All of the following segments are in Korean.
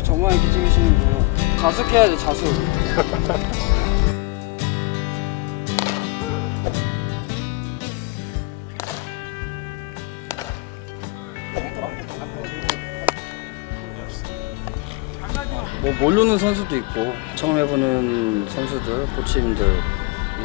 여기 저만 이렇게 찍으시는 거예요. 자숙해야 돼, 자숙. 뭐 모르는 선수도 있고 처음 해보는 선수들, 코치님들이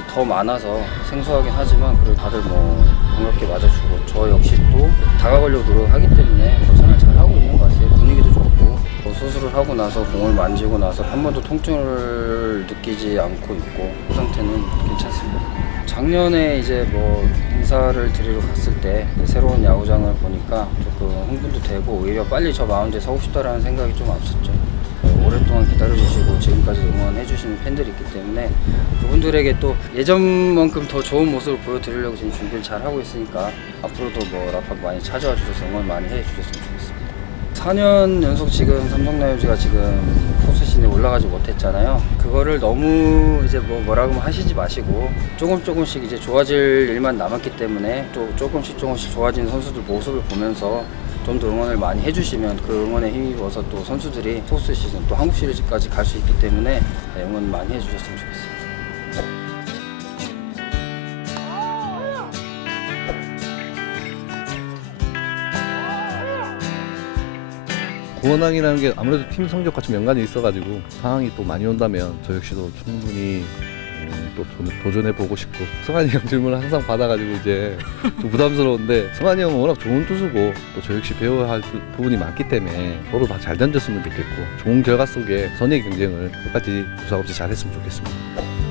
더 많아서 생소하긴 하지만 그래도 다들 뭐 반갑게 맞아주고 저 역시 또 다가가려고 노력하기 때문에 뭐 생활 잘 하고 있는 것 같아요. 분위기도 좋고 뭐 수술을 하고 나서 공을 만지고 나서 한 번도 통증을 느끼지 않고 있고 그 상태는 괜찮습니다. 작년에 이제 뭐 인사를 드리러 갔을 때 새로운 야구장을 보니까 조금 흥분도 되고 오히려 빨리 저 마운드에 서고 싶다라는 생각이 좀 앞섰죠. 오랫동안 기다려주시고 지금까지 응원해주시는 팬들이 있기 때문에 그분들에게 또 예전만큼 더 좋은 모습을 보여드리려고 지금 준비를 잘 하고 있으니까 앞으로도 뭐 라팍 많이 찾아와 주셔서 응원 많이 해주셨으면 좋겠습니다. 4년 연속 지금 삼성라이온즈가 지금 포스신에 올라가지 못했잖아요. 그거를 너무 이제 뭐 뭐라고 하시지 마시고 조금 조금씩 이제 좋아질 일만 남았기 때문에 또 조금씩 조금씩 좋아진 선수들 모습을 보면서 좀 더 응원을 많이 해주시면 그 응원에 힘입어서 또 선수들이 포스트 시즌 또 한국 시리즈까지 갈 수 있기 때문에 네, 응원 많이 해주셨으면 좋겠습니다. 구원왕이라는 게 아무래도 팀 성적과 좀 연관이 있어가지고 상황이 또 많이 온다면 저 역시도 충분히 음, 또 도전, 해 보고 싶고 성환이 형 질문을 항상 받아가지고 이제 좀 부담스러운데 성환이 형은 워낙 좋은 투수고 또 저 역시 배워야 할 부- 부분이 많기 때문에 서로 다 잘 던졌으면 좋겠고 좋은 결과 속에 선의 경쟁을 끝까지 부상 없이 잘했으면 좋겠습니다.